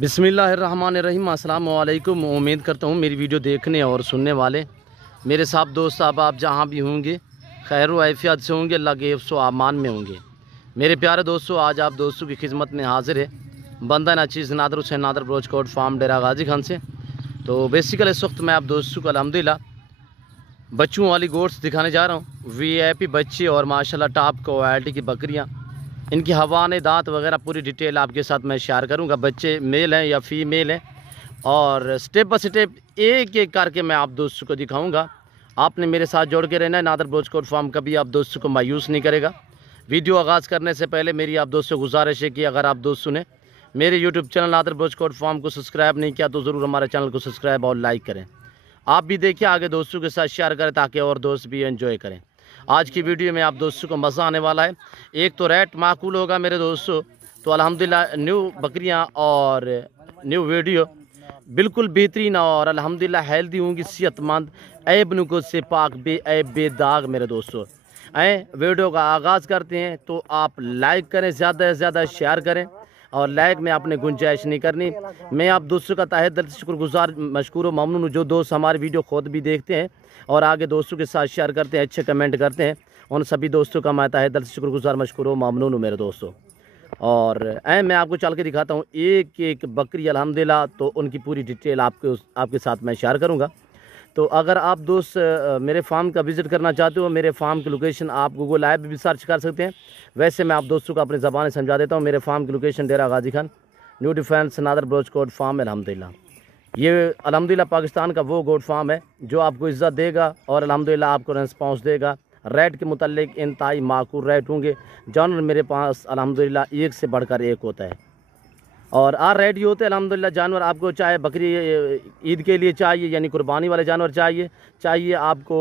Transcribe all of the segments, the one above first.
बिस्मिल्लाहिर्रहमानिर्रहीम। अस्सलाम वालेकुम। उम्मीद करता हूँ मेरी वीडियो देखने और सुनने वाले मेरे साथ दोस्त आप जहाँ भी होंगे खैर आफियत से होंगे, अल्लाह के हिफ्ज़ व अमान में होंगे। मेरे प्यारे दोस्तों, आज आप दोस्तों की खिदमत में हाजिर है बंदा नाचीज़ नादर हुसैन नादर ब्रोचकोट फार्म डेरा गाजी खान से। तो बेसिकल इस वक्त मैं आप दोस्तों को अल्हम्दुलिल्लाह बच्चों वाली गोट्स दिखाने जा रहा हूँ। वीआईपी बच्चे और माशाल्लाह टॉप क्वालिटी की बकरियाँ, इनकी हवाने दांत वगैरह पूरी डिटेल आपके साथ मैं शेयर करूंगा। बच्चे मेल हैं या फीमेल हैं और स्टेप बाय स्टेप एक एक करके मैं आप दोस्तों को दिखाऊंगा। आपने मेरे साथ जोड़ के रहना है। नादर ब्रोचकोट फार्म कभी आप दोस्तों को मायूस नहीं करेगा। वीडियो आगाज़ करने से पहले मेरी आप दोस्तों से गुजारिश है कि अगर आप दोस्तों ने मेरे यूट्यूब चैनल नादर ब्रोचकोट फार्म को सब्सक्राइब नहीं किया तो ज़रूर हमारे चैनल को सब्सक्राइब और लाइक करें। आप भी देखिए, आगे दोस्तों के साथ शेयर करें ताकि और दोस्त भी एंजॉय करें। आज की वीडियो में आप दोस्तों को मज़ा आने वाला है। एक तो रेट माकूल होगा मेरे दोस्तों, तो अल्हम्दुलिल्लाह न्यू बकरियां और न्यू वीडियो बिल्कुल बेहतरीन और अल्हम्दुलिल्लाह हेल्दी होंगी, सेहतमंद, ऐब नुकुस से पाक बेऐब बेदाग मेरे दोस्तों। वीडियो का आगाज़ करते हैं तो आप लाइक करें, ज़्यादा से ज़्यादा शेयर करें और लाइक में आपने गुंजाइश नहीं करनी। मैं आप दोस्तों का तहे दिल से शुक्रगुजार मशकूर व ममनून हूँ जो दोस्त हमारी वीडियो खुद भी देखते हैं और आगे दोस्तों के साथ शेयर करते हैं, अच्छे कमेंट करते हैं। उन सभी दोस्तों का मैं तहे दिल से शुक्रगुजार मशकूर व ममनून हूँ मेरे दोस्तों। और मैं आपको चल के दिखाता हूँ एक एक बकरी अल्हम्दुलिल्लाह, तो उनकी पूरी डिटेल आपके साथ मैं शेयर करूँगा। तो अगर आप दोस्त मेरे फार्म का विज़िट करना चाहते हो, मेरे फार्म की लोकेशन आप गूगल ऐप भी सर्च कर सकते हैं। वैसे मैं आप दोस्तों को अपनी ज़बान समझा देता हूँ। मेरे फार्म की location Dera Ghazi Khan, New Defence, नादर ब्रोचकोट फार्म। अल्हम्दुलिल्लाह ये अल्हम्दुलिल्लाह पाकिस्तान का वो गोट फार्म है जो आपको इज़्ज़त देगा और अल्हम्दुलिल्लाह आपको रिस्पॉन्स देगा। रेट के मुतालिक इंतहाई माकूल रेट होंगे। जानवर मेरे पास अल्हम्दुलिल्लाह एक से बढ़कर एक होता है और आर रेडी होते हैं अल्हम्दुलिल्लाह। जानवर आपको चाहे बकरी ईद के लिए चाहिए यानी कुर्बानी वाले जानवर चाहिए आपको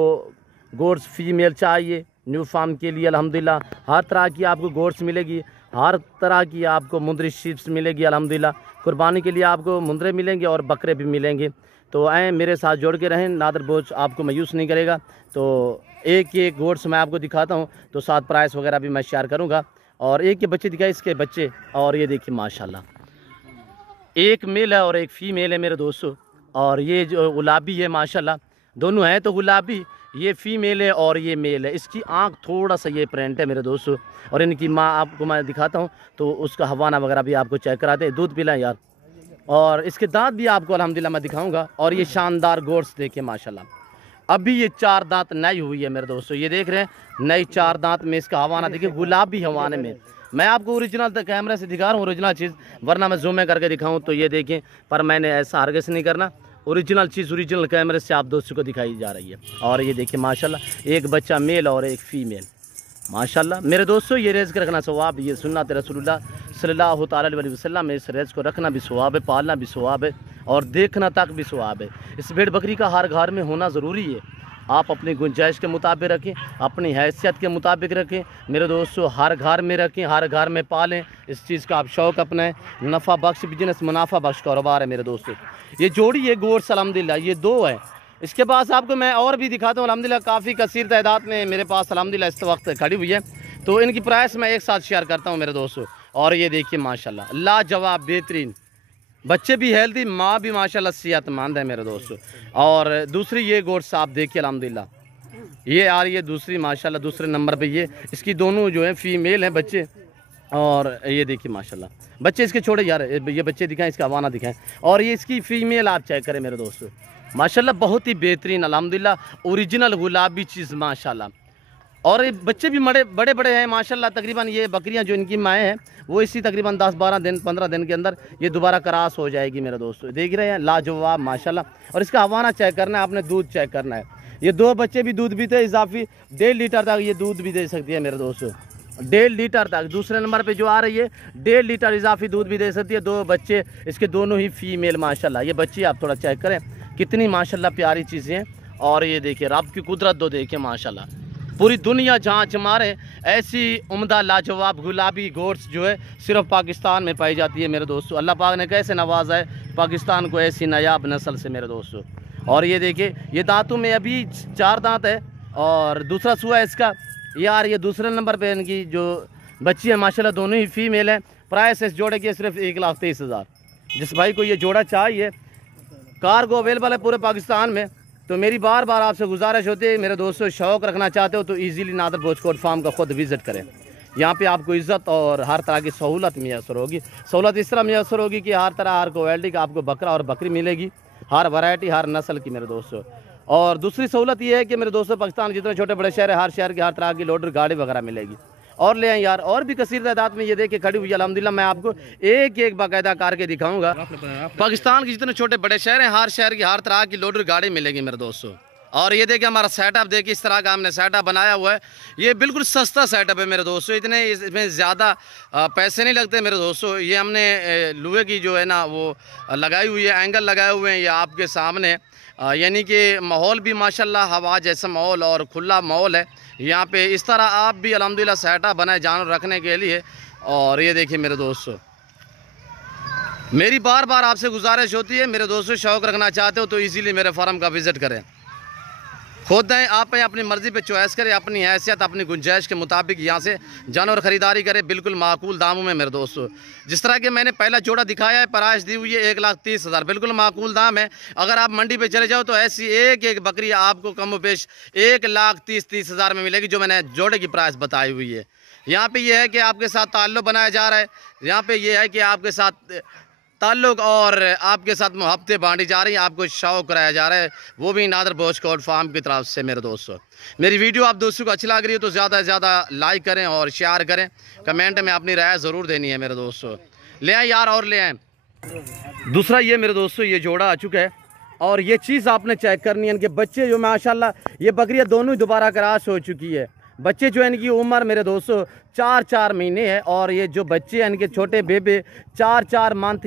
गोट्स फीमेल चाहिए न्यू फार्म के लिए, अल्हम्दुलिल्लाह हर तरह की आपको गोट्स मिलेगी, हर तरह की आपको मुंदरी शीप्स मिलेगी। अल्हम्दुलिल्लाह कुर्बानी के लिए आपको मुंदरे मिलेंगे और बकरे भी मिलेंगे। तो मेरे साथ जोड़ के रहें, नादर बोझ आपको मायूस नहीं करेगा। तो एक एक गोट्स मैं आपको दिखाता हूँ, तो साथ प्राइस वगैरह भी मैं शेयर करूँगा। और एक के बच्चे दिखाए, इसके बच्चे, और ये देखिए माशाल्लाह एक मेल है और एक फीमेल है मेरे दोस्तों। और ये जो गुलाबी है माशाल्लाह, दोनों हैं तो गुलाबी, ये फीमेल है और ये मेल है। इसकी आंख थोड़ा सा ये प्रिंट है मेरे दोस्तों। और इनकी माँ आपको मैं दिखाता हूँ, तो उसका हवाना वगैरह भी आपको चेक कराते हैं। दूध पिलाएं यार। और इसके दांत भी आपको अल्हम्दुलिल्लाह मैं दिखाऊंगा। और ये शानदार गोट्स देखिए माशाल्लाह। अभी ये 4 दांत नई हुई है मेरे दोस्तों, ये देख रहे हैं नई 4 दांत में इसका हवाना देखिए, गुलाबी हवाने में। मैं आपको ओरिजिनल कैमरे से दिखा रहा हूँ ओरिजिनल चीज़, वरना मैं जूम करके दिखाऊँ तो ये देखें, पर मैंने ऐसा हरगिज़ नहीं करना। ओरिजिनल चीज़ ओरिजिनल कैमरे से आप दोस्तों को दिखाई जा रही है। और ये देखिए माशाल्लाह एक बच्चा मेल और एक फीमेल माशाल्लाह मेरे दोस्तों। ये रेज़ का रखना सवाब, ये सुन्नत रसूलुल्लाह सल्लल्लाहु अलैहि वसल्लम में इस रेज़ को रखना भी सवाब है, पालना भी सवाब है और देखना तक भी सवाब है। इस भेड़ बकरी का हर घर में होना ज़रूरी है। आप अपनी गुंजाइश के मुताबिक रखें, अपनी हैसियत के मुताबिक रखें मेरे दोस्तों। हर घर में रखें, हर घर में पालें। इस चीज़ का आप शौक़ अपनाएं। नफ़ा बख्श बिजनेस, मुनाफा बख्श कारोबार है मेरे दोस्तों। ये जोड़ी है गोट्स अल्हम्दुलिल्लाह, ये 2 है। इसके पास आपको मैं और भी दिखाता हूँ अल्हम्दुलिल्लाह। काफ़ी कसीर तादाद में मेरे पास अल्हम्दुलिल्लाह इस वक्त खड़ी हुई है, तो इनकी प्राइस मैं एक साथ शेयर करता हूँ मेरे दोस्तों। और ये देखिए माशाल्लाह लाजवाब बेहतरीन बच्चे भी हेल्दी, माँ भी माशाल्लाह सेहतमंद है मेरे दोस्तों। और दूसरी ये गोट्स आप देखिए अल्हम्दुलिल्लाह, ये आ रही है दूसरी माशाल्लाह दूसरे नंबर पे। ये इसकी दोनों जो है फीमेल हैं बच्चे। और ये देखिए माशाल्लाह बच्चे इसके छोड़े यार, ये बच्चे दिखाएं, इसका हवाना दिखाएं। और ये इसकी फीमेल आप चेक करें मेरे दोस्तों, माशाल्लाह बहुत ही बेहतरीन अल्हम्दुलिल्लाह ओरिजिनल गुलाबी चीज़ माशाल्लाह। और ये बच्चे भी बड़े बड़े हैं माशाल्लाह। तकरीबन ये बकरियां जो इनकी माएँ हैं वो इसी तकरीबन 10-12 दिन 15 दिन के अंदर ये दोबारा क्रॉस हो जाएगी मेरे दोस्तों। देख रहे हैं लाजवाब माशाल्लाह। और इसका हवाना चेक करना है आपने, दूध चेक करना है। ये 2 बच्चे भी दूध पीते हैं, इजाफी 1.5 लीटर तक ये दूध भी दे सकती है मेरे दोस्तों, 1.5 लीटर तक। दूसरे नंबर पे जो आ रही है 1.5 लीटर इजाफी दूध भी दे सकती है। 2 बच्चे इसके दोनों ही फीमेल माशाल्लाह। ये बच्ची आप थोड़ा चेक करें कितनी माशाल्लाह प्यारी चीज़ें हैं। और ये देखिए रब की कुदरत दो देखिए माशाल्लाह, पूरी दुनिया जांच मारे ऐसी उम्दा लाजवाब गुलाबी गोट्स जो है सिर्फ पाकिस्तान में पाई जाती है मेरे दोस्तों। अल्लाह पाक ने कैसे नवाजा है पाकिस्तान को ऐसी नायाब नस्ल से मेरे दोस्तों। और ये देखिए ये दांतों में अभी 4 दांत है और दूसरा सुआ है इसका। यार ये दूसरे नंबर पे इनकी जो बच्ची है माशाल्लाह दोनों ही फीमेल है। प्राइस इस जोड़े की सिर्फ 1,23,000। जिस भाई को ये जोड़ा चाहिए, कार्गो अवेलेबल है पूरे पाकिस्तान में। तो मेरी बार बार आपसे गुजारिश होती है मेरे दोस्तों, शौक़ रखना चाहते हो तो ईज़िली नादर बोचकोट फार्म का ख़ुद विज़िट करें। यहाँ पे आपको इज़्ज़त और हर तरह की सहूलत मैसर होगी। सहूलत इस तरह मैसर होगी कि हर तरह हर क्वालिटी का आपको बकरा और बकरी मिलेगी, हर वैरायटी हर नस्ल की मेरे दोस्तों। और दूसरी सहूलत ये है कि मेरे दोस्तों पाकिस्तान जितने छोटे बड़े शहर है, हर शहर की हर तरह की लोडर गाड़ी वगैरह मिलेगी। और ले आए यार, और भी कसीर तादाद में ये देख के खड़ी हुई अल्हम्दुलिल्लाह। मैं आपको एक एक बाकायदा करके दिखाऊंगा। पाकिस्तान के जितने छोटे बड़े शहर हैं, हर शहर की हर तरह की लोडर गाड़ी मिलेगी मेरे दोस्तों। और ये देखिए हमारा सेटअप देखिए, इस तरह का हमने सेटअप बनाया हुआ है। ये बिल्कुल सस्ता सेटअप है मेरे दोस्तों, इतने इसमें ज़्यादा पैसे नहीं लगते मेरे दोस्तों। ये हमने लोहे की जो है ना वो लगाई हुई है, एंगल लगाए हुए हैं ये आपके सामने। यानी कि माहौल भी माशाल्लाह हवा जैसा माहौल और खुला माहौल है यहाँ पे। इस तरह आप भी अल्हम्दुलिल्लाह सेटअप बनाए जानवर रखने के लिए। और ये देखिए मेरे दोस्तों, मेरी बार बार आपसे गुजारिश होती है मेरे दोस्तों, शौक़ रखना चाहते हो तो इजीली मेरे फार्म का विज़िट करें। खुद हैं आप अपनी मर्ज़ी पे चॉइस करें, अपनी हैसियत अपनी गुंजाइश के मुताबिक यहाँ से जानवर ख़रीदारी करें, बिल्कुल माकूल दामों में मेरे दोस्तों। जिस तरह के मैंने पहला जोड़ा दिखाया है, प्राइस दी हुई है 1,30,000, बिल्कुल माकूल दाम है। अगर आप मंडी पे चले जाओ तो ऐसी एक एक बकरी आपको कम पेश 1,30,000 में मिलेगी, जो मैंने जोड़े की प्राइस बताई हुई है। यहाँ पर यह है कि आपके साथ ताल्लुक़ बनाया जा रहा है, यहाँ पर यह है कि आपके साथ ताल्लुक़ और आपके साथ मोहब्बतें बांटी जा रही हैं, आपको शौक़ कराया जा रहा है, वो भी नादर बोचकोट फार्म की तरफ से मेरे दोस्तों। मेरी वीडियो आप दोस्तों को अच्छी लग रही है तो ज़्यादा से ज़्यादा लाइक करें और शेयर करें, कमेंट में अपनी राय ज़रूर देनी है मेरे दोस्तों। ले आए यार और ले आए। दूसरा ये मेरे दोस्तों ये जोड़ा आ चुका है और ये चीज़ आपने चेक करनी है, इनके बच्चे जो माशाल्लाह ये बकरियाँ दोनों ही दोबारा क्रॉस हो चुकी है। बच्चे जो है इनकी उम्र मेरे दोस्तों 4-4 महीने है और ये जो बच्चे हैं इनके छोटे बेबे 4-4 मंथ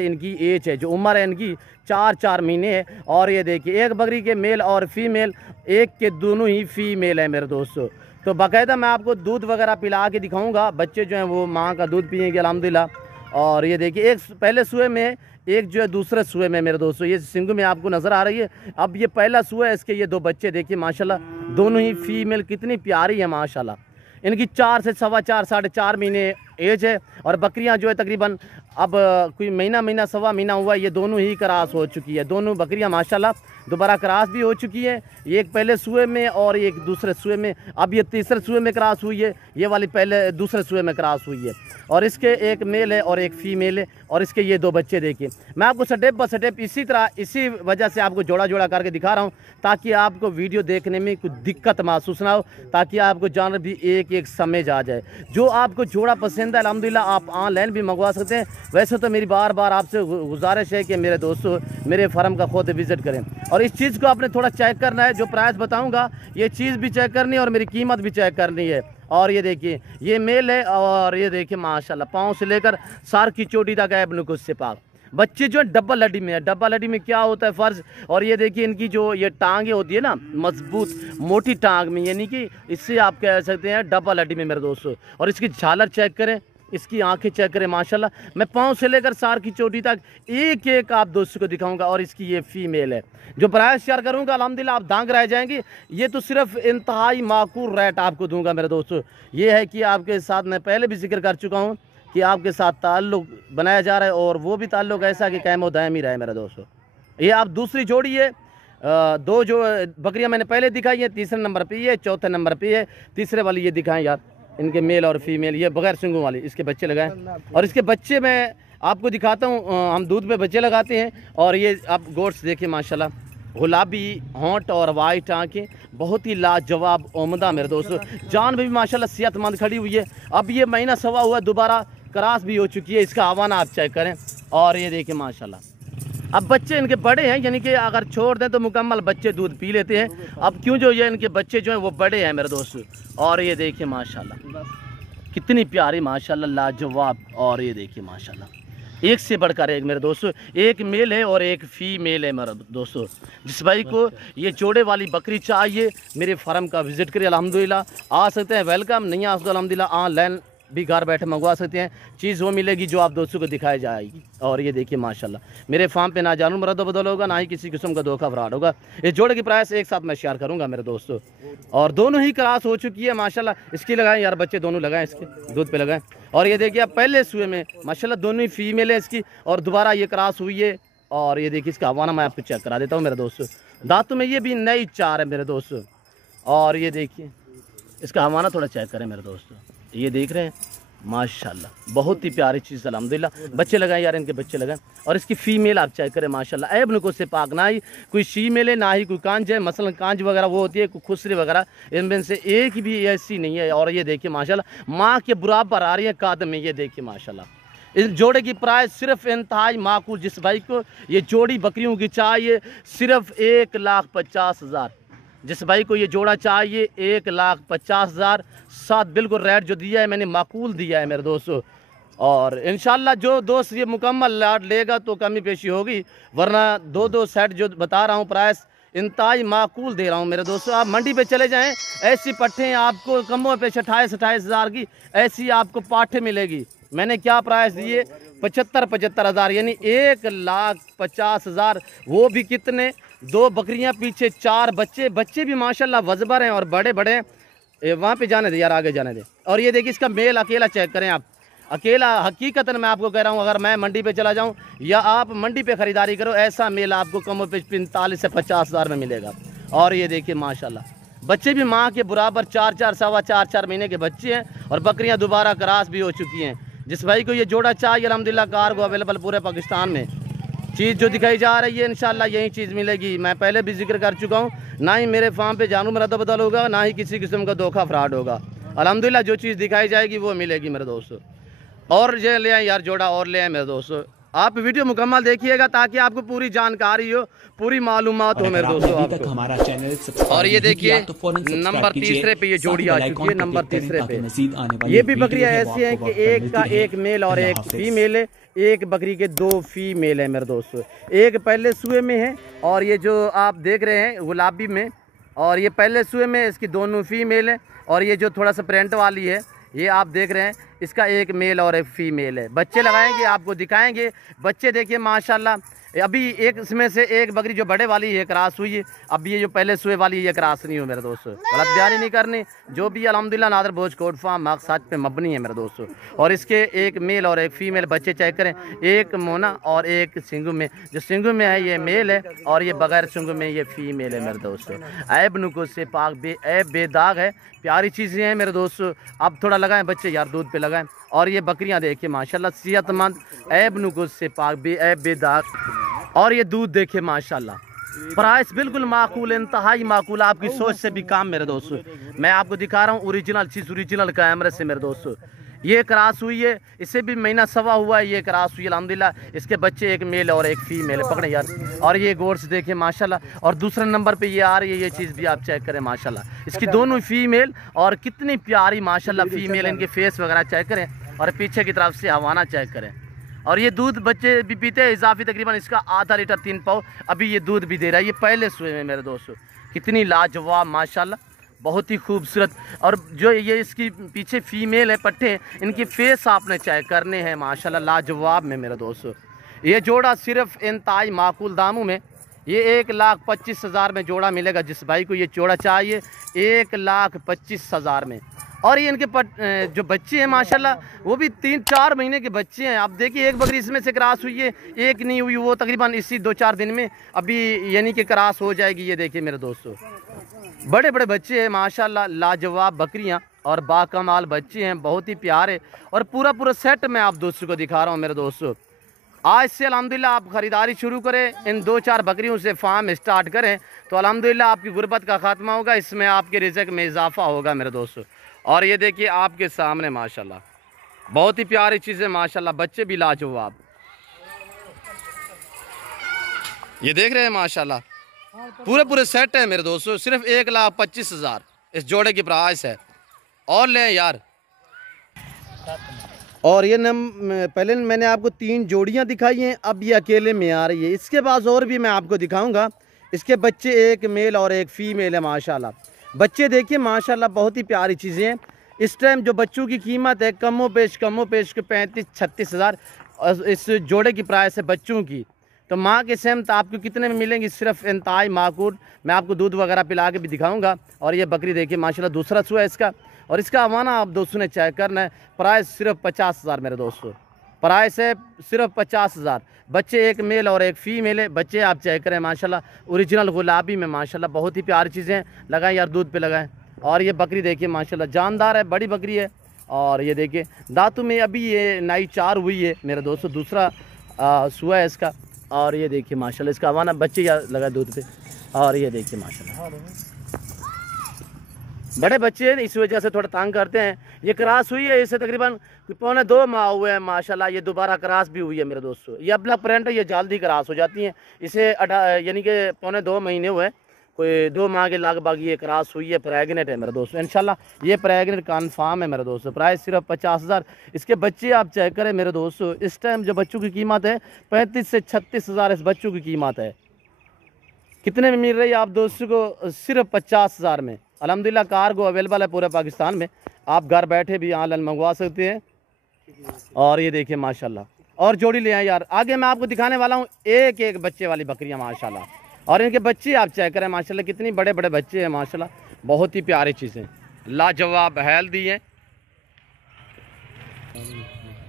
इनकी एज है, जो उम्र है इनकी 4-4 महीने है। और ये देखिए एक बकरी के मेल और फीमेल, एक के दोनों ही फीमेल है मेरे दोस्तों। तो बाकायदा मैं आपको दूध वगैरह पिला के दिखाऊंगा, बच्चे जो हैं वो माँ का दूध पिएंगे अल्हम्दुलिल्लाह। और ये देखिए एक पहले सुए में, एक जो है दूसरे सुए में मेरे दोस्तों, ये सिंगू में आपको नज़र आ रही है। अब ये पहला सुआ है, इसके ये दो बच्चे देखिए माशाल्लाह, दोनों ही फीमेल कितनी प्यारी है माशाल्लाह। इनकी 4 से 4.25 साढ़े 4 महीने एज है। और बकरियां जो है तकरीबन अब कोई महीना सवा महीना हुआ, ये दोनों ही क्रॉस हो चुकी है। दोनों बकरियां माशाल्लाह दोबारा क्रॉस भी हो चुकी है, एक पहले सुए में और एक दूसरे सुए में। अब ये तीसरे सुए में क्रॉस हुई है, ये वाली पहले दूसरे सुए में क्रॉस हुई है। और इसके एक मेल है और एक फीमेल है और इसके ये दो बच्चे देखिए। मैं आपको स्टेप बाय स्टेप इसी तरह इसी वजह से आपको जोड़ा जोड़ा करके दिखा रहा हूँ, ताकि आपको वीडियो देखने में कुछ दिक्कत महसूस ना हो, ताकि आपको जानवर भी एक एक समझ आ जाए। जो आपको जोड़ा पसंद है अल्हम्दुलिल्लाह आप ऑनलाइन भी मंगवा सकते हैं। वैसे तो मेरी बार बार आपसे गुजारिश है कि मेरे दोस्तों मेरे फार्म का खुद विज़िट करें। और इस चीज़ को आपने थोड़ा चेक करना है, जो प्राइस बताऊंगा ये चीज़ भी चेक करनी है और मेरी कीमत भी चेक करनी है। और ये देखिए ये मेल है और ये देखिए माशाल्लाह पाँव से लेकर सार की चोटी तक है इब्न कुस से पाक। बच्चे जो है डबल हड्डी में है। डबल हड्डी में क्या होता है फ़र्ज, और ये देखिए इनकी जो ये टांगें होती है ना मजबूत मोटी टांग में, यानी कि इससे आप कह सकते हैं डबल हड्डी में मेरे दोस्तों। और इसकी झालर चेक करें, इसकी आंखें चेक करें माशाल्लाह। मैं पाँव से लेकर सार की चोटी तक एक एक आप दोस्तों को दिखाऊंगा। और इसकी ये फीमेल है, जो प्राइस शेयर करूंगा अल्हम्दुलिल्लाह आप दांग रह जाएंगे। ये तो सिर्फ इंतहाई माकूल रेट आपको दूंगा मेरे दोस्तों। ये है कि आपके साथ मैं पहले भी जिक्र कर चुका हूँ कि आपके साथ ताल्लुक़ बनाया जा रहा है, और वो भी ताल्लुक़ ऐसा कि कायम दायम ही रहे मेरे दोस्तों। ये आप दूसरी जोड़ी है, दो जो बकरियाँ मैंने पहले दिखाई है, तीसरे नंबर पे ये, चौथे नंबर पे ये, तीसरे वाली ये दिखाएं यार, इनके मेल और फीमेल, ये बगैर सिंगों वाली, इसके बच्चे लगाएं। और इसके बच्चे मैं आपको दिखाता हूँ, हम दूध पे बच्चे लगाते हैं। और ये आप गोट्स देखिए माशाल्लाह, गुलाबी होंठ और वाइट आँखें, बहुत ही लाजवाब उम्दा मेरे दोस्तों। जान भी माशाल्लाह सेहतमंद खड़ी हुई है। अब ये महीना सवा हुआ, दोबारा क्रॉस भी हो चुकी है। इसका हवाना आप चेक करें। और ये देखिए माशाल्लाह अब बच्चे इनके बड़े हैं, यानी कि अगर छोड़ दें तो मुकम्मल बच्चे दूध पी लेते हैं। अब क्यों जो ये इनके बच्चे जो हैं वो बड़े हैं मेरे दोस्तों। और ये देखिए माशाल्लाह कितनी प्यारी माशाल्लाह लाजवाब। और ये देखिए माशाल्लाह एक से बढ़कर एक मेरे दोस्तों, एक मेल है और एक फीमेल है मेरे दोस्तों। जिस भाई को ये जोड़े वाली बकरी चाहिए मेरे फार्म का विज़िट करिए, अल्हम्दुलिल्लाह आ सकते हैं, वेलकम। नहीं आ सकते अल्हम्दुलिल्लाह ऑनलाइन भी घर बैठे मंगवा सकते हैं। चीज़ वो मिलेगी जो आप दोस्तों को दिखाई जाएगी। और ये देखिए माशाल्लाह, मेरे फार्म पे ना जानू मरद बदल होगा, ना ही किसी किस्म का धोखा फ्रॉड होगा। इस जोड़े की प्राइस एक साथ मैं शेयर करूँगा मेरे दोस्तों। और दोनों ही क्रॉस हो चुकी है माशाल्लाह। इसकी लगाएं यार, बच्चे दोनों लगाएं, इसके दूध पे लगाएं। और ये देखिए आप पहले सुए में माशाल्लाह दोनों ही फीमेल है इसकी, और दोबारा ये क्रॉस हुई है। और ये देखिए इसका हवाना मैं आपको चेक करा देता हूँ मेरे दोस्तों। दांतों में ये भी नई चार है मेरे दोस्तों। और ये देखिए इसका हवाना थोड़ा चेक करें मेरे दोस्तों, ये देख रहे हैं माशाल्लाह, बहुत ही प्यारी चीज़ अल्हम्दुलिल्लाह। बच्चे लगाएं यार, इनके बच्चे लगाएं। और इसकी फ़ीमेल आप चेक करें माशाल्लाह, ऐब नुको से पाक, ना ही कोई शीमेल है ना ही कोई कांज है। मसलन कांज वगैरह वो होती है, कोई खुसरी वगैरह, इनमें से एक भी ऐसी नहीं है। और ये देखिए माशाल्लाह माँ के बराबर आ रही है कादम में। ये देखिए माशाल्लाह इस जोड़े की प्राइस सिर्फ इंतहाई माकूल। जिस भाई को ये जोड़ी बकरियों की चाहिए सिर्फ 1,50,000। जिस भाई को ये जोड़ा चाहिए 1,50,000। साथ बिल्कुल रेट जो दिया है मैंने माकूल दिया है मेरे दोस्तों। और इंशाल्लाह जो दोस्त ये मुकम्मल लाट लेगा तो कमी पेशी होगी, वरना दो सेट जो बता रहा हूँ प्राइस इंतहाई माकूल दे रहा हूँ मेरे दोस्तों। आप मंडी पे चले जाएं, ऐसी पट्ठे आपको कमों पे 28,000 की ऐसी आपको पाठे मिलेगी। मैंने क्या प्राइस दिए 75,000 यानी 1,50,000। वो भी कितने, 2 बकरियां पीछे 4 बच्चे, बच्चे भी माशाल्लाह वजबर हैं और बड़े बड़े। वहाँ पे जाने दे यार, आगे जाने दे। और ये देखिए इसका मेल अकेला चेक करें आप, अकेला। हकीकतन मैं आपको कह रहा हूँ, अगर मैं मंडी पे चला जाऊँ या आप मंडी पे ख़रीदारी करो, ऐसा मेल आपको कम पे 45 से 50,000 में मिलेगा। और ये देखिए माशाल्लाह बच्चे भी माँ के बराबर 4-4 सवा 4-4 महीने के बच्चे हैं। और बकरियाँ दोबारा क्रॉस भी हो चुकी हैं। जिस भाई को ये जोड़ा चाहिए अल्हम्दुलिल्लाह कार को अवेलेबल पूरे पाकिस्तान में। चीज़ जो दिखाई जा रही है इंशाल्लाह यही चीज़ मिलेगी। मैं पहले भी जिक्र कर चुका हूँ, ना ही मेरे फार्म पे जानू मरद बदल होगा, ना ही किसी किस्म का धोखा फ्रॉड होगा। अल्हम्दुलिल्लाह जो चीज़ दिखाई जाएगी वो मिलेगी मेरे दोस्तों। और ये ले आए यार जोड़ा, और ले आए मेरे दोस्तों। आप वीडियो मुकम्मल देखिएगा ताकि आपको पूरी जानकारी हो, पूरी मालूमात हो मेरे दोस्तों आपको। हमारा चैनल और ये देखिए नंबर 3 पे ये जोड़ी आ चुकी है, नंबर 3 पे। ये भी बकरियां ऐसी हैं कि एक का एक मेल और एक फीमेल है। एक बकरी के 2 फीमेल है मेरे दोस्तों। एक पहले सुए में है और ये जो आप देख रहे हैं गुलाबी में, और ये पहले सुए में, इसकी दोनों फीमेल है। और ये जो थोड़ा सा प्रिंट वाली है ये आप देख रहे हैं, इसका एक मेल और एक फीमेल है। बच्चे लगाएंगे आपको दिखाएंगे, बच्चे देखिए माशाल्लाह। अभी एक इसमें से एक बकरी जो बड़े वाली है क्रॉस हुई है, अब ये जो पहले सुए वाली है ये क्रॉस नहीं हो मेरे दोस्तों। गलत बयानी नहीं करनी, जो भी अल्हम्दुलिल्लाह नादर भोज कोट फार्म मकसद पे मबनी है मेरे दोस्तों। और इसके एक मेल और एक फीमेल बच्चे चेक करें, एक मोना और एक सिंगू में। जो सिंगू में है ये मेल है और ये बगैर सिंगू में ये फीमेल है मेरे दोस्तों। ऐब नुको से पाक ऐब बेदाग है, प्यारी चीज़ें हैं मेरे दोस्तों। अब थोड़ा लगाएं बच्चे यार, दूध पे लगाएं। और ये बकरियां देखिए माशाल्लाह सेहतमंद, ऐब नुको से पाक ऐब बेदाग। और ये दूध देखिए माशाल्लाह, प्राइस बिल्कुल माकूल, इंतहाई माकूल, आपकी सोच से भी काम मेरे दोस्तों। मैं आपको दिखा रहा हूँ ओरिजिनल चीज़, ओरिजिनल कैमरे से मेरे दोस्तों। ये क्रॉस हुई है, इसे भी महीना सवा हुआ है, ये क्रॉस हुई अल्हम्दुलिल्लाह। इसके बच्चे एक मेल और एक फीमेल है, पकड़े यार। और ये गोर से देखें माशाल्लाह। और दूसरे नंबर पे ये आ रही है, ये चीज़ भी आप चेक करें माशाल्लाह। इसकी दोनों फीमेल और कितनी प्यारी माशाल्लाह फीमेल, इनके फेस वगैरह चेक करें और पीछे की तरफ से हवाना चेक करें। और ये दूध बच्चे भी पीते हैं इजाफी, तकरीबन इसका आधा लीटर 3 पाव अभी ये दूध भी दे रहा है। ये पहले सुए में मेरे दोस्तों, कितनी लाजवाब माशाल्लाह, बहुत ही खूबसूरत। और जो ये इसकी पीछे फीमेल है पट्टे, इनकी फेस आपने चेक करने हैं माशाल्लाह, लाजवाब में मेरे दोस्तों। ये जोड़ा सिर्फ इंतहाई माकूल दामों में, ये 1,25,000 में जोड़ा मिलेगा। जिस भाई को ये जोड़ा चाहिए 1,25,000 में। और ये इनके जो बच्चे हैं माशाल्लाह वो भी 3-4 महीने के बच्चे हैं। आप देखिए एक बकरी इसमें से क्रॉस हुई है, एक नहीं हुई, वो तकरीबन इसी 2-4 दिन में अभी यानी कि क्रॉस हो जाएगी। ये देखिए मेरे दोस्तों बड़े बड़े बच्चे हैं माशाल्लाह, लाजवाब बकरियां और बाकमाल बच्चे हैं, बहुत ही प्यारे। और पूरा सेट मैं आप दोस्तों को दिखा रहा हूँ मेरे दोस्तों। आज से अल्हम्दुलिल्लाह आप ख़रीदारी शुरू करें, इन 2-4 बकरियों से फार्म स्टार्ट करें तो अल्हम्दुलिल्लाह आपकी गुर्बत का ख़ात्मा होगा, इसमें आपके रिज़्क़ में इजाफ़ा होगा मेरे दोस्तों। और ये देखिए आपके सामने माशाल्लाह बहुत ही प्यारी चीज़ें माशाल्लाह, बच्चे भी लाजवाब। ये देख रहे हैं माशाल्लाह पूरे सेट है मेरे दोस्तों। सिर्फ 1,25,000 इस जोड़े की प्राइस है। और लें यार। और ये पहले मैंने आपको 3 जोड़ियां दिखाई हैं, अब ये अकेले में आ रही है। इसके बाद और भी मैं आपको दिखाऊंगा। इसके बच्चे एक मेल और एक फीमेल है माशाल्लाह। बच्चे देखिए माशाल्लाह बहुत ही प्यारी चीज़ें हैं। इस टाइम जो बच्चों की कीमत है कमो पेश के 35-36 हज़ार इस जोड़े की प्राइस है बच्चों की। तो माँ के सहमत आपको कितने में मिलेंगी? सिर्फ इंतहाई माकूल। मैं आपको दूध वगैरह पिला के भी दिखाऊंगा। और ये बकरी देखिए माशाल्लाह दूसरा सुआ है इसका। और इसका हवाना आप दोस्तों ने चेक करना है। प्राइस सिर्फ 50 हज़ार मेरे दोस्तों, प्राइस है सिर्फ 50 हज़ार। बच्चे एक मेल और एक फीमेल है। बच्चे आप चेक करें माशाल्लाह ओरिजिनल गुलाबी में माशाल्लाह बहुत ही प्यारी चीज़ें। लगाएं यार, दूध पे लगाएं। और ये बकरी देखिए माशाल्लाह जानदार है, बड़ी बकरी है। और ये देखिए दांतों में अभी ये नई 4 हुई है मेरे दोस्तों, दूसरा सुआ है इसका। और ये देखिए माशाल्लाह इसका हवाना बच्चे या लगा दूध पे। और ये देखिए माशाल्लाह बड़े बच्चे हैं, इस वजह से थोड़ा तंग करते हैं। ये क्रॉस हुई है, इसे तकरीबन 1.25 माह हुए हैं माशाल्लाह। ये दोबारा क्रॉस भी हुई है मेरे दोस्तों। ये अपना प्रेंट है, ये जल्दी क्रॉस हो जाती हैं। इसे यानी कि 1.25 महीने हुए, कोई 2 माह के लगभग ये क्रॉस हुई है। प्रेगनेंट है मेरे दोस्तों, इंशाल्लाह ये प्रेगनेंट कन्फर्म है मेरे दोस्तों। प्राइस सिर्फ 50 हज़ार। इसके बच्चे आप चेक करें मेरे दोस्तों। इस टाइम जो बच्चों की कीमत है 35 से 36 हज़ार इस बच्चों की कीमत है। कितने में मिल रही है आप दोस्तों को? सिर्फ 50 हज़ार में। अल्हम्दुलिल्लाह कार्गो अवेलेबल है पूरे पाकिस्तान में, आप घर बैठे भी ऑनलाइन मंगवा सकते हैं। और ये देखिए माशाल्लाह, और जोड़ी ले आए यार। आगे मैं आपको दिखाने वाला हूँ एक एक बच्चे वाली बकरियाँ माशाल्लाह। और इनके बच्चे आप चेक करें माशाल्लाह, कितनी बड़े बड़े बच्चे हैं माशाल्लाह। बहुत ही प्यारी चीज़ें, लाजवाब हेल्दी हैं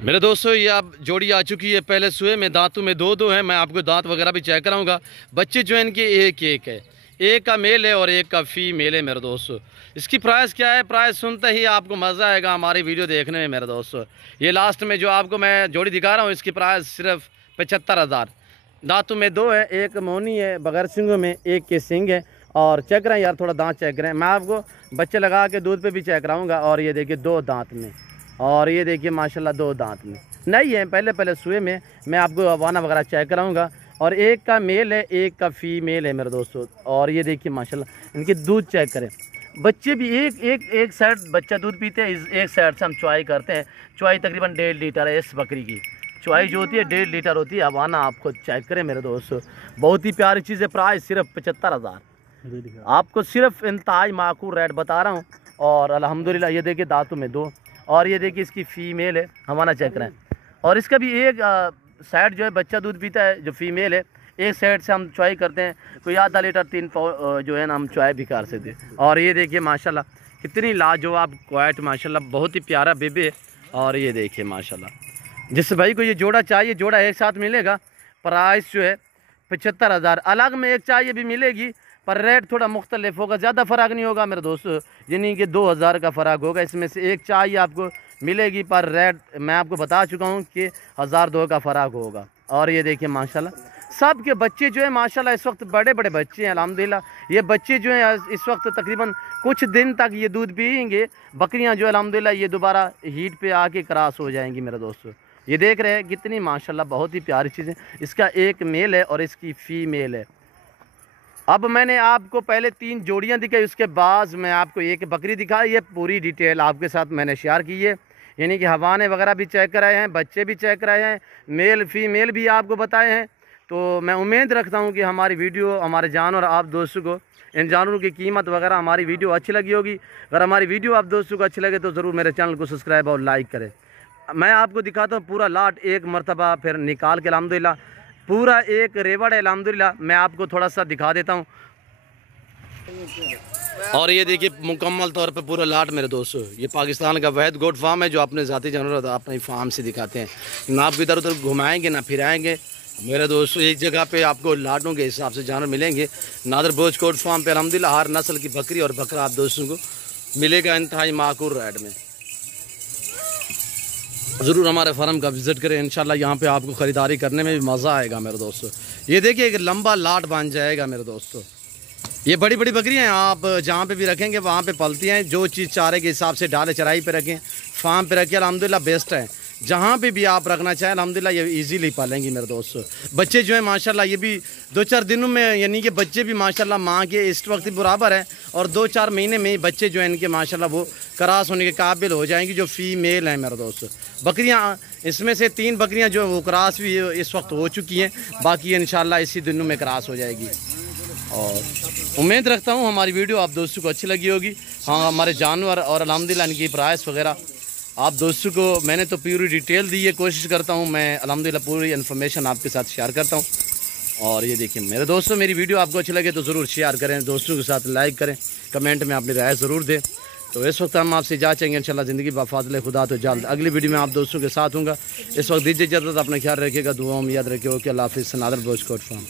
मेरे दोस्तों। ये अब जोड़ी आ चुकी है पहले सुए में। दांतों में 2-2 हैं। मैं आपको दांत वगैरह भी चेक कराऊंगा। बच्चे जो है इनके एक एक है, एक का मेल है और एक का फीमेल है मेरे दोस्तों। इसकी प्राइस क्या है? प्राइस सुनते ही आपको मज़ा आएगा हमारी वीडियो देखने में मेरे दोस्तों। ये लास्ट में जो आपको मैं जोड़ी दिखा रहा हूँ इसकी प्राइस सिर्फ 75 हज़ार। दांतों में 2 है, एक मोनी है बगैर सिंगों में, एक के सिंग है। और चेक करें यार, थोड़ा दांत चेक करें। मैं आपको बच्चे लगा के दूध पे भी चेक कराऊंगा। और ये देखिए 2 दांत में, और ये देखिए माशाल्लाह 2 दांत में नहीं है, पहले सुए में। मैं आपको हवाना वगैरह चेक कराऊंगा। और एक का मेल है, एक का फीमेल है मेरे दोस्तों। और ये देखिए माशाल्लाह इनके दूध चेक करें। बच्चे भी एक साइड बच्चा दूध पीते हैं, एक साइड से हम चुआई करते हैं। चुआई तकरीबन 1.5 लीटर है इस बकरी की। चुआई जो होती है 1.5 लीटर होती है। हवाना आपको चेक करें मेरे दोस्तों, बहुत ही प्यारी चीज़ है। प्राइस सिर्फ 75 हज़ार। आपको सिर्फ इंतहाई माकूल रेट बता रहा हूँ। और अल्हम्दुलिल्लाह ये देखिए दांतों में 2। और ये देखिए इसकी फ़ीमेल है, हमारा चेक करें। और इसका भी एक साइड जो है बच्चा दूध पीता है जो फीमेल है, एक साइड से हम चुआई करते हैं। कोई आधा लीटर 3 पाव जो है ना हम चुआई भी कर सकते हैं। और ये देखिए माशाल्लाह कितनी लाजवाब क्वाइट माशाल्लाह, बहुत ही प्यारा बेबी है। और ये देखिए माशाल्लाह, जिस भाई को ये जोड़ा चाहिए, जोड़ा एक साथ मिलेगा। प्राइस जो है 75 हज़ार। अलग में एक चाहिए भी मिलेगी, पर रेट थोड़ा मुख्तलिफ होगा, ज़्यादा फ़र्क नहीं होगा मेरे दोस्तों। यानी कि 2000 का फ़र्क होगा। इसमें से एक चाहिए आपको मिलेगी, पर रेट मैं आपको बता चुका हूँ कि 1000-2 का फ़र्क होगा। और ये देखिए माशाल्लाह सब के बच्चे जो है माशाल्लाह इस वक्त बड़े बड़े बच्चे हैं अल्हम्दुलिल्लाह। ये बच्चे जो हैं इस वक्त तकरीबन कुछ दिन तक ये दूध पिएंगे। बकरियां जो अल्हम्दुलिल्लाह ये दोबारा हीट पे आके क्रॉस हो जाएंगी मेरे दोस्तों। ये देख रहे हैं कितनी माशाल्लाह बहुत ही प्यारी चीज़ें। इसका एक मेल है और इसकी फ़ीमेल है। अब मैंने आपको पहले 3 जोड़ियां दिखाई, उसके बाद मैं आपको एक बकरी दिखाई। ये पूरी डिटेल आपके साथ मैंने शेयर की है। यानी कि हवाने वगैरह भी चेक कराए हैं, बच्चे भी चेक कराए हैं, मेल फीमेल भी आपको बताए हैं। तो मैं उम्मीद रखता हूं कि हमारी वीडियो, हमारे जानवर आप दोस्तों को, इन जानवरों की कीमत वगैरह हमारी वीडियो अच्छी लगी होगी। अगर हमारी वीडियो आप दोस्तों को अच्छी लगे तो ज़रूर मेरे चैनल को सब्सक्राइब और लाइक करें। मैं आपको दिखाता हूँ पूरा लाट एक मरतबा फिर निकाल के अल्हम्दुलिल्लाह। पूरा एक रेवड़ है अल्हम्दुलिल्लाह। मैं आपको थोड़ा सा दिखा देता हूँ। और ये देखिए मुकम्मल तौर पे पूरा लाट मेरे दोस्तों। ये पाकिस्तान का वहद गोट फार्म है जो अपने ज़ाती जानवर अपने फार्म से दिखाते हैं। ना आप इधर उधर घुमाएंगे ना फिराएंगे मेरे दोस्तों। एक जगह पे आपको लाटों के हिसाब से जानवर मिलेंगे। नादर बोझ कोट फार्म पे अल्हम्दुलिल्लाह हर नस्ल की बकरी और बकरा आप दोस्तों को मिलेगा इंतहाई माकूल रेट में। ज़रूर हमारे फार्म का विज़िट करें, इंशाल्लाह यहाँ पे आपको ख़रीदारी करने में भी मज़ा आएगा मेरे दोस्तों। ये देखिए एक लंबा लाट बन जाएगा मेरे दोस्तों। ये बड़ी बड़ी बकरियाँ हैं, आप जहाँ पे भी रखेंगे वहाँ पे पलती हैं। जो चीज़ चारे के हिसाब से डाले चराई पे रखें, फार्म पे रखें, अल्हम्दुलिल्लाह बेस्ट है। जहाँ पे भी आप रखना चाहें अल्हम्दुलिल्लाह ये इजीली पालेंगी मेरे दोस्तों। बच्चे जो है माशाल्लाह ये भी 2-4 दिनों में, यानी कि बच्चे भी माशाल्लाह माँ के इस वक्त बराबर है। और 2-4 महीने में बच्चे जो हैं इनके माशाल्लाह वो क्रॉस होने के काबिल हो जाएंगी, जो फीमेल हैं मेरे दोस्तों। बकरियाँ इसमें से 3 बकरियाँ जो वो क्रॉस भी इस वक्त हो चुकी हैं, बाकी इंशाल्लाह इसी दिनों में क्रॉस हो जाएगी। और उम्मीद रखता हूँ हमारी वीडियो आप दोस्तों को अच्छी लगी होगी। हाँ हमारे जानवर और अल्हम्दुलिल्लाह इनकी प्राइस वगैरह आप दोस्तों को मैंने तो पूरी डिटेल दी है। कोशिश करता हूँ मैं अल्हम्दुलिल्लाह पूरी इन्फॉर्मेशन आपके साथ शेयर करता हूँ। और ये देखिए मेरे दोस्तों, मेरी वीडियो आपको अच्छी लगे तो ज़रूर शेयर करें, दोस्तों के साथ लाइक करें, कमेंट में अपनी राय ज़रूर दें। तो इस वक्त हम आपसे जा चाहेंगे इंशाल्लाह ज़िंदगी बाफाज़िल खुदा तो जल्द अगली वीडियो में आप दोस्तों के साथ हूँगा। इस वक्त दीजिए इजाज़त, अपना ख्याल रखिएगा, दुआ में याद रखिए। ओके, अल्लाह हाफ़िज़। नादर बोझ कोट फॉर्म।